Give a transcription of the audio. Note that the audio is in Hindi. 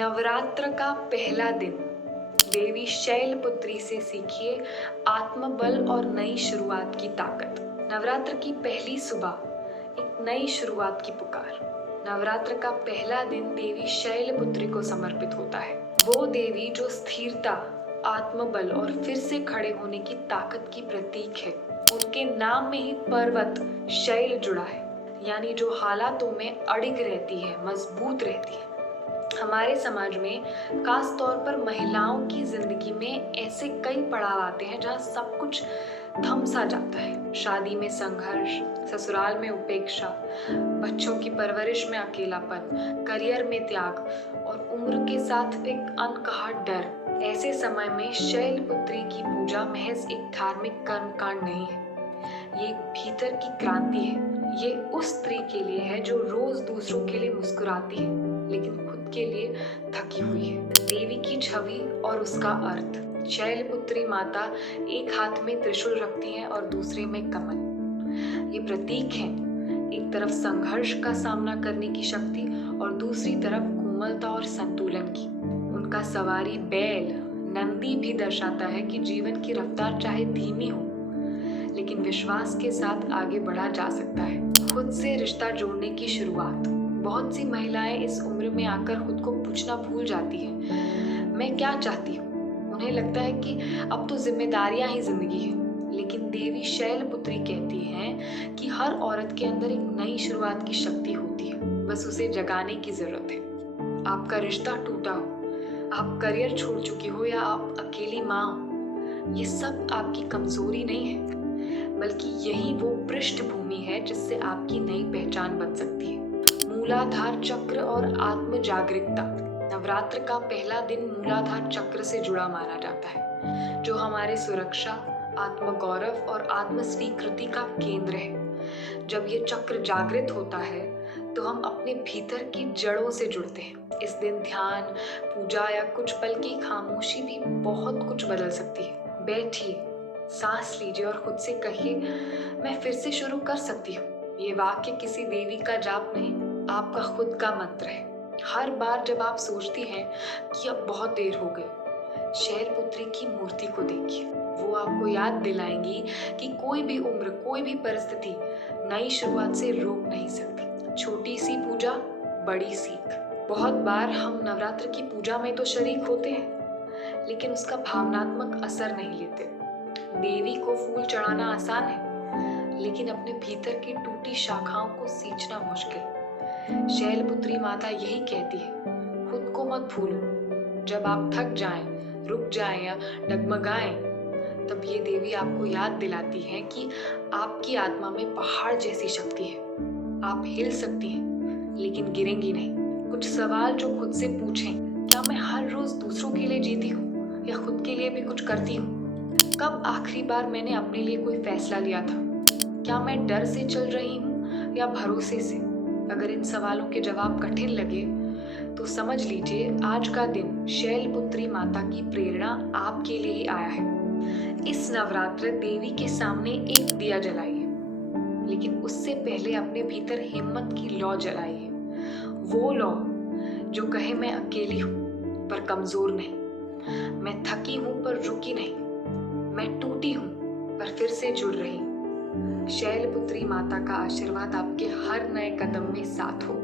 नवरात्र का पहला दिन। देवी शैलपुत्री से सीखिए आत्मबल और नई शुरुआत की ताकत। नवरात्र की पहली सुबह, एक नई शुरुआत की पुकार। नवरात्र का पहला दिन देवी शैलपुत्री को समर्पित होता है। वो देवी जो स्थिरता, आत्मबल और फिर से खड़े होने की ताकत की प्रतीक है। उनके नाम में ही पर्वत शैल जुड़ा है, यानी जो हालातों में अड़िग रहती है, मजबूत रहती है। हमारे समाज में खास तौर पर महिलाओं की जिंदगी में ऐसे कई पड़ाव आते हैं जहाँ सब कुछ थम सा जाता है। शादी में संघर्ष, ससुराल में उपेक्षा, बच्चों की परवरिश में अकेलापन, करियर में त्याग और उम्र के साथ एक अनकहा डर। ऐसे समय में शैलपुत्री की पूजा महज एक धार्मिक कर्मकांड नहीं है, ये एक भीतर की क्रांति है। ये उस स्त्री के लिए है जो रोज दूसरों के लिए मुस्कुराती है लेकिन खुद के लिए थकी हुई है। देवी की छवि और उसका अर्थ। शैलपुत्री माता एक हाथ में त्रिशूल रखती हैं और दूसरे में कमल। ये प्रतीक है, एक तरफ संघर्ष का सामना करने की शक्ति और दूसरी तरफ कोमलता और संतुलन की। उनका सवारी बैल नंदी भी दर्शाता है कि जीवन की रफ्तार चाहे धीमी हो लेकिन विश्वास के साथ आगे बढ़ा जा सकता है। खुद से रिश्ता जोड़ने की शुरुआत। बहुत सी महिलाएं इस उम्र में आकर खुद को पूछना भूल जाती हैं, मैं क्या चाहती हूँ। उन्हें लगता है कि अब तो जिम्मेदारियां ही जिंदगी है, लेकिन देवी शैलपुत्री कहती हैं कि हर औरत के अंदर एक नई शुरुआत की शक्ति होती है, बस उसे जगाने की जरूरत है। आपका रिश्ता टूटा हो, आप करियर छोड़ चुकी हो या आप अकेली माँ हो, ये सब आपकी कमजोरी नहीं है, बल्कि यही वो पृष्ठभूमि है जिससे आपकी नई पहचान बन सकती है। मूलाधार चक्र और आत्म जागरूकता। नवरात्र का पहला दिन मूलाधार चक्र से जुड़ा माना जाता है, जो हमारे सुरक्षा, आत्म गौरव और आत्म स्वीकृति का केंद्र है। जब ये चक्र जागृत होता है तो हम अपने भीतर की जड़ों से जुड़ते हैं। इस दिन ध्यान, पूजा या कुछ पल की खामोशी भी बहुत कुछ बदल सकती है। बैठिए, सांस लीजिए और खुद से कहिए, मैं फिर से शुरू कर सकती हूँ। ये वाक्य किसी देवी का जाप नहीं, आपका खुद का मंत्र है। हर बार जब आप सोचती हैं कि अब बहुत देर हो गई, शैलपुत्री की मूर्ति को देखिए। वो आपको याद दिलाएंगी कि कोई भी उम्र, कोई भी परिस्थिति नई शुरुआत से रोक नहीं सकती। छोटी सी पूजा, बड़ी सीख। बहुत बार हम नवरात्र की पूजा में तो शरीक होते हैं लेकिन उसका भावनात्मक असर नहीं लेते। देवी को फूल चढ़ाना आसान है लेकिन अपने भीतर की टूटी शाखाओं को सींचना मुश्किल। शैलपुत्री माता यही कहती है, खुद को मत भूलो। जब आप थक जाएं, रुक जाएं या डगमगाएं, तब ये देवी आपको याद दिलाती है कि आपकी आत्मा में पहाड़ जैसी शक्ति है। आप हिल सकती हैं लेकिन गिरेंगी नहीं। कुछ सवाल जो खुद से पूछें, क्या मैं हर रोज दूसरों के लिए जीती हूँ या खुद के लिए भी कुछ करती हूँ? कब आखिरी बार मैंने अपने लिए कोई फैसला लिया था? क्या मैं डर से चल रही हूँ या भरोसे से? अगर इन सवालों के जवाब कठिन लगे तो समझ लीजिए आज का दिन शैलपुत्री माता की प्रेरणा आपके लिए ही आया है। इस नवरात्र देवी के सामने एक दिया जलाइए, लेकिन उससे पहले अपने भीतर हिम्मत की लौ जलाइए। वो लौ जो कहे, मैं अकेली हूँ पर कमजोर नहीं, मैं थकी हूँ पर रुकी नहीं, मैं टूटी हूँ पर फिर से जुड़ रही हूँ। शैलपुत्री माता का आशीर्वाद आपके हर नए कदम में साथ हो।